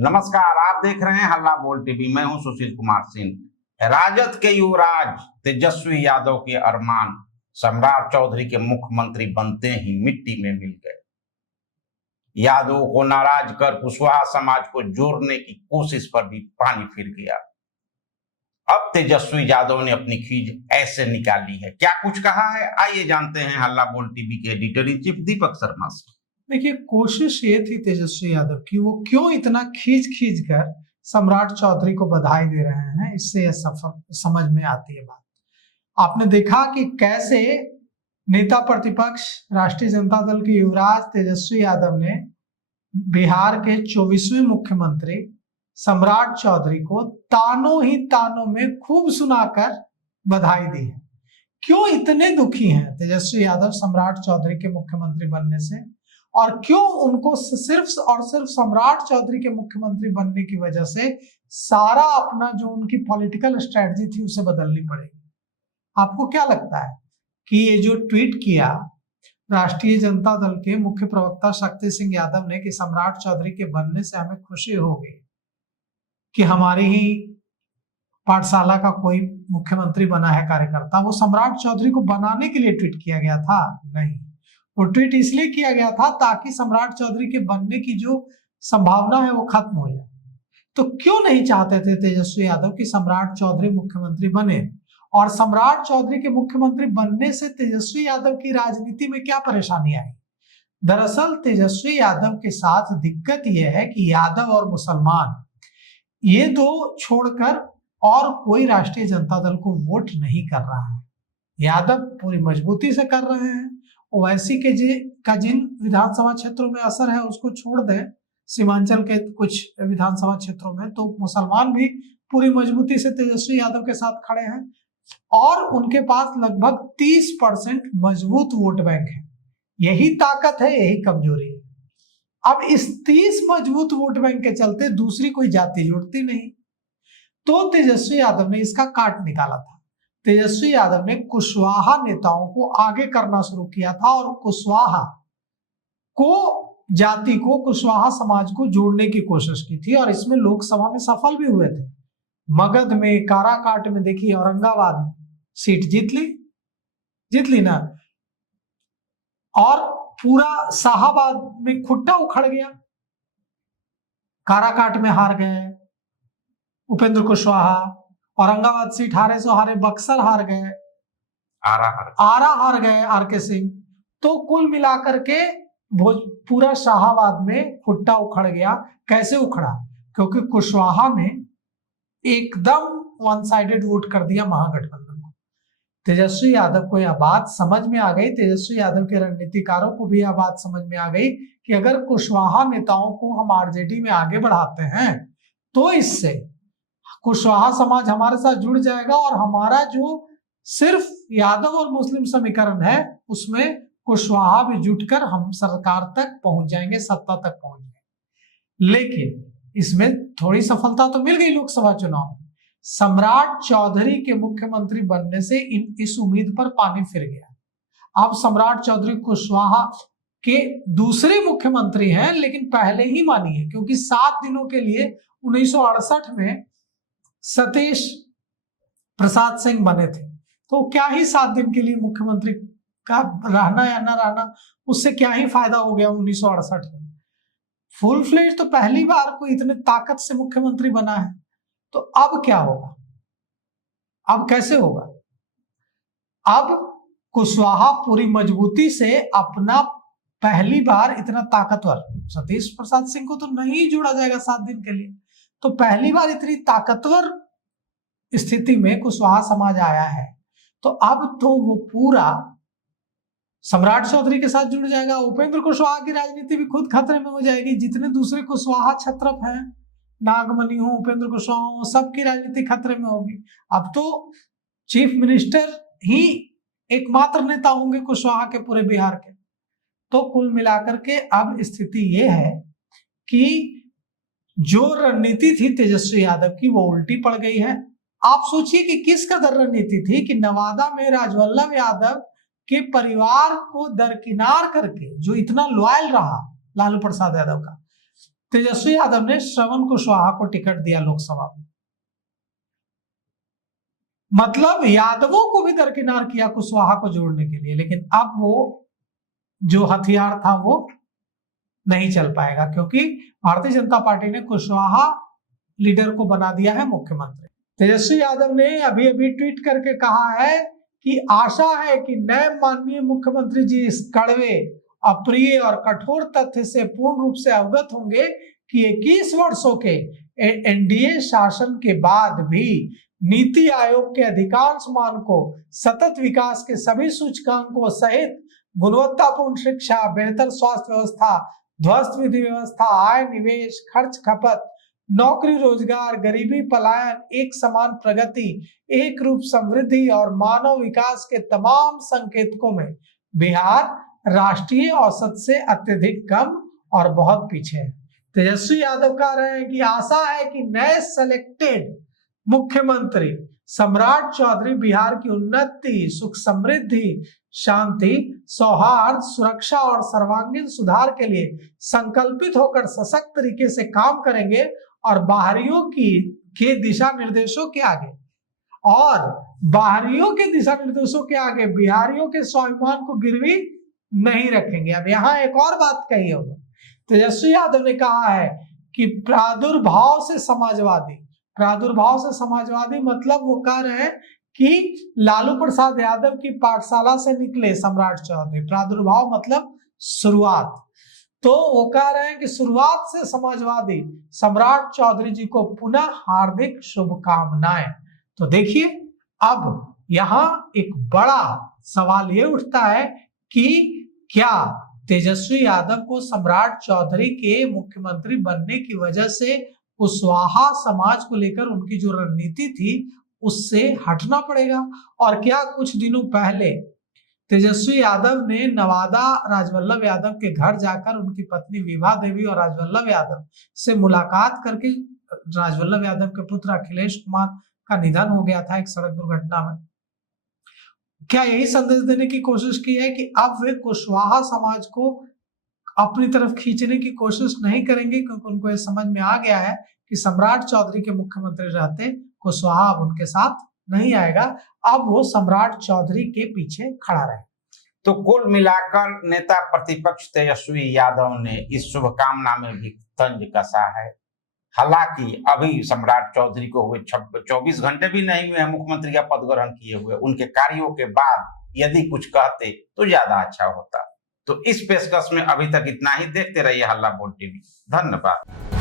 नमस्कार, आप देख रहे हैं हल्ला बोल टीवी। मैं हूं सुशील कुमार सिंह। राजद के युवराज तेजस्वी यादव के अरमान सम्राट चौधरी के मुख्यमंत्री बनते ही मिट्टी में मिल गए। यादव को नाराज कर कुशवाहा समाज को जोड़ने की कोशिश पर भी पानी फिर गया। अब तेजस्वी यादव ने अपनी खींच ऐसे निकाली है। क्या कुछ कहा है, आइए जानते हैं हल्ला बोल टीवी के editor in chief Deepak Sharma से। देखिए, कोशिश ये थी तेजस्वी यादव की, वो क्यों इतना खींच खींच कर सम्राट चौधरी को बधाई दे रहे हैं, इससे यह समझ में आती है बात। आपने देखा कि कैसे नेता प्रतिपक्ष राष्ट्रीय जनता दल के युवराज तेजस्वी यादव ने बिहार के 24वें मुख्यमंत्री सम्राट चौधरी को तानों ही तानों में खूब सुनाकर बधाई दी है। क्यों इतने दुखी हैं तेजस्वी यादव सम्राट चौधरी के मुख्यमंत्री बनने से, और क्यों उनको सिर्फ और सिर्फ सम्राट चौधरी के मुख्यमंत्री बनने की वजह से सारा अपना जो उनकी पॉलिटिकल स्ट्रेटजी थी उसे बदलनी पड़ेगी। आपको क्या लगता है कि ये जो ट्वीट किया राष्ट्रीय जनता दल के मुख्य प्रवक्ता शक्ति सिंह यादव ने कि सम्राट चौधरी के बनने से हमें खुशी होगी कि हमारी ही पाठशाला का कोई मुख्यमंत्री बना है कार्यकर्ता, वो सम्राट चौधरी को बनाने के लिए ट्वीट किया गया था? नहीं, वो ट्वीट इसलिए किया गया था ताकि सम्राट चौधरी के बनने की जो संभावना है वो खत्म हो जाए। तो क्यों नहीं चाहते थे तेजस्वी यादव कि सम्राट चौधरी मुख्यमंत्री बने, और सम्राट चौधरी के मुख्यमंत्री बनने से तेजस्वी यादव की राजनीति में क्या परेशानी आई? दरअसल तेजस्वी यादव के साथ दिक्कत यह है कि यादव और मुसलमान ये दो छोड़कर और कोई राष्ट्रीय जनता दल को वोट नहीं कर रहा है। यादव पूरी मजबूती से कर रहे हैं, ओवैसी के जिन विधानसभा क्षेत्रों में असर है उसको छोड़ दें, सीमांचल के कुछ विधानसभा क्षेत्रों में तो मुसलमान भी पूरी मजबूती से तेजस्वी यादव के साथ खड़े हैं, और उनके पास लगभग 30% मजबूत वोट बैंक है। यही ताकत है, यही कमजोरी है। अब इस 30 मजबूत वोट बैंक के चलते दूसरी कोई जाति जुड़ती नहीं, तो तेजस्वी यादव ने इसका काट निकाला था। तेजस्वी यादव ने कुशवाहा नेताओं को आगे करना शुरू किया था और कुशवाहा को जाति को, कुशवाहा समाज को जोड़ने की कोशिश की थी, और इसमें लोकसभा में सफल भी हुए थे। मगध में, काराकाट में, देखिए औरंगाबाद में सीट जीत ली ना, और पूरा शाहाबाद में खुट्टा उखड़ गया। काराकाट में हार गए उपेंद्र कुशवाहा, औरंगाबाद सीट हारे सो हारे, बक्सर हार गए, आरा हार गए आरके सिंह। तो कुल मिलाकर के पूरा शाहाबाद में खुट्टा उखड़ गया। कैसे उखड़ा? क्योंकि कुशवाहा ने एकदम वन साइडेड वोट कर दिया महागठबंधन को। तेजस्वी यादव को यह बात समझ में आ गई, तेजस्वी यादव के रणनीतिकारों को भी यह बात समझ में आ गई कि अगर कुशवाहा नेताओं को हम आरजेडी में आगे बढ़ाते हैं तो इससे कुशवाहा समाज हमारे साथ जुड़ जाएगा, और हमारा जो सिर्फ यादव और मुस्लिम समीकरण है उसमें कुशवाहा भी जुटकर हम सरकार तक पहुंच जाएंगे, सत्ता तक पहुंच जाएंगे। लेकिन इसमें थोड़ी सफलता तो मिल गई लोकसभा चुनाव में। सम्राट चौधरी के मुख्यमंत्री बनने से इस उम्मीद पर पानी फिर गया। अब सम्राट चौधरी कुशवाहा के दूसरे मुख्यमंत्री हैं, लेकिन पहले ही मानिए, क्योंकि 7 दिनों के लिए 1968 में सतीश प्रसाद सिंह बने थे, तो क्या ही 7 दिन के लिए मुख्यमंत्री का रहना या ना रहना, उससे क्या ही फायदा हो गया 1968 में। फुल फ्लेज तो पहली बार कोई इतने ताकत से मुख्यमंत्री बना है। तो अब क्या होगा? अब कैसे होगा? अब कुशवाहा पूरी मजबूती से अपना पहली बार इतना ताकतवर, सतीश प्रसाद सिंह को तो नहीं जोड़ा जाएगा 7 दिन के लिए, तो पहली बार इतनी ताकतवर स्थिति में कुशवाहा समाज आया है। तो अब तो वो पूरा सम्राट चौधरी के साथ जुड़ जाएगा। उपेंद्र कुशवाहा की राजनीति भी खुद खतरे में हो जाएगी। जितने दूसरे कुशवाहा छत्रप हैं, नागमणि हो, उपेंद्र कुशवाहा हो, सबकी राजनीति खतरे में होगी। अब तो चीफ मिनिस्टर ही एकमात्र नेता होंगे कुशवाहा के पूरे बिहार के। तो कुल मिलाकर के अब स्थिति ये है कि जो रणनीति थी तेजस्वी यादव की वो उल्टी पड़ गई है। आप सोचिए कि किस कदर रणनीति थी कि नवादा में राजवल्लभ यादव के परिवार को दरकिनार करके, जो इतना लॉयल रहा लालू प्रसाद यादव का, तेजस्वी यादव ने श्रवण कुशवाहा को टिकट दिया लोकसभा में। मतलब यादवों को भी दरकिनार किया कुशवाहा को जोड़ने के लिए, लेकिन अब वो जो हथियार था वो नहीं चल पाएगा, क्योंकि भारतीय जनता पार्टी ने कुशवाहा लीडर को बना दिया है मुख्यमंत्री। तेजस्वी यादव ने अभी अभी ट्वीट करके कहा है कि आशा है कि नए माननीय मुख्यमंत्री जी इस कड़वे, अप्रिय और कठोर तथ्य से पूर्ण रूप से अवगत होंगे कि 21 वर्षों के एनडीए शासन के बाद भी नीति आयोग के अधिकांश मानकों, सतत विकास के सभी सूचकांकों सहित गुणवत्तापूर्ण शिक्षा, बेहतर स्वास्थ्य व्यवस्था, ध्वस्त विधि व्यवस्था, आय, निवेश, खर्च, खपत, नौकरी, रोजगार, गरीबी पलायन, एक समान प्रगति, एक रूप समृद्धि और मानव विकास के तमाम संकेतकों में बिहार राष्ट्रीय औसत से अत्यधिक कम और बहुत पीछे है। तेजस्वी यादव कह रहे हैं कि आशा है कि नए सेलेक्टेड मुख्यमंत्री सम्राट चौधरी बिहार की उन्नति, सुख समृद्धि, शांति, सौहार्द, सुरक्षा और सर्वांगीण सुधार के लिए संकल्पित होकर सशक्त तरीके से काम करेंगे और बाहरियों के दिशा निर्देशों के आगे बिहारियों के स्वाभिमान को गिरवी नहीं रखेंगे। अब यहाँ एक और बात कही होगी, तेजस्वी यादव ने कहा है कि प्रादुर्भाव से समाजवादी मतलब वो कह रहे हैं कि लालू प्रसाद यादव की पाठशाला से निकले सम्राट चौधरी। प्रादुर्भाव मतलब शुरुआत, तो वो कह रहे हैं कि शुरुआत से समाजवादी सम्राट चौधरी जी को पुनः हार्दिक शुभकामनाएं। तो देखिए, अब यहाँ एक बड़ा सवाल ये उठता है कि क्या तेजस्वी यादव को सम्राट चौधरी के मुख्यमंत्री बनने की वजह से कुशवाहा समाज को लेकर उनकी जो रणनीति थी उससे हटना पड़ेगा? और क्या कुछ दिनों पहले तेजस्वी यादव ने नवादा राजवल्लभ यादव के घर जाकर उनकी पत्नी विभा देवी और राजवल्लभ यादव से मुलाकात करके, राजवल्लभ यादव के पुत्र अखिलेश कुमार का निधन हो गया था एक सड़क दुर्घटना में, क्या यही संदेश देने की कोशिश की है कि अब वे कुशवाहा समाज को अपनी तरफ खींचने की कोशिश नहीं करेंगे, क्योंकि उनको यह समझ में आ गया है कि सम्राट चौधरी के मुख्यमंत्री रहते कुशवाहा अब उनके साथ नहीं आएगा, अब वो सम्राट चौधरी के पीछे खड़ा रहे। तो कुल मिलाकर नेता प्रतिपक्ष तेजस्वी यादव ने इस शुभकामना में भी तंज कसा है। हालांकि अभी सम्राट चौधरी को हुए 24 घंटे भी नहीं हुए हैं मुख्यमंत्री का पद ग्रहण किए हुए। उनके कार्यों के बाद यदि कुछ कहते तो ज्यादा अच्छा होता। तो इस पेशकश में अभी तक इतना ही। देखते रहिए हल्ला बोल टीवी। धन्यवाद।